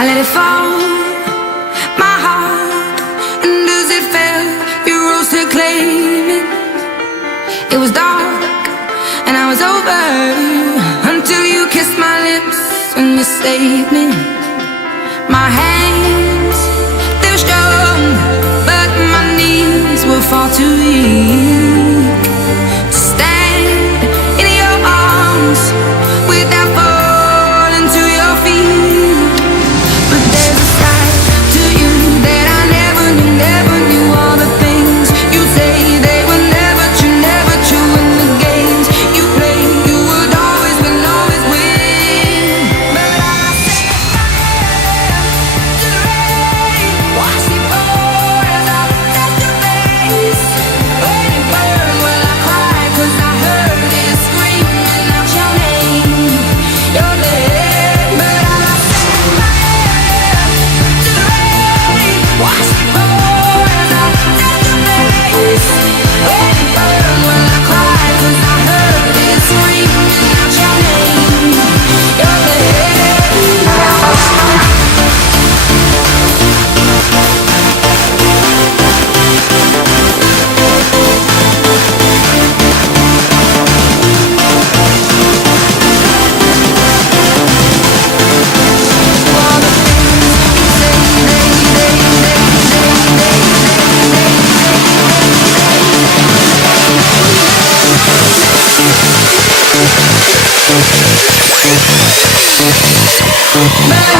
I let it fall, my heart, and as it fell, you rose to claim it. It was dark, and I was over, until you kissed my lips and you saved me. My hands, they were strong, but my knees were far too weak to stand in your arms without falling to your feet. But there's a side to you that I never knew. All the things you say, they were never true, and the games you play, you would always win. But I set my hand to the rain, watch it pour as I touch your face. Let it burn while I cry, 'cause I heard it screaming out your name, your name. But I set my hand to the rain, watch it pour as I touch your face. Let it burn while I cry, 'cause I heard it screaming out your name, your name. But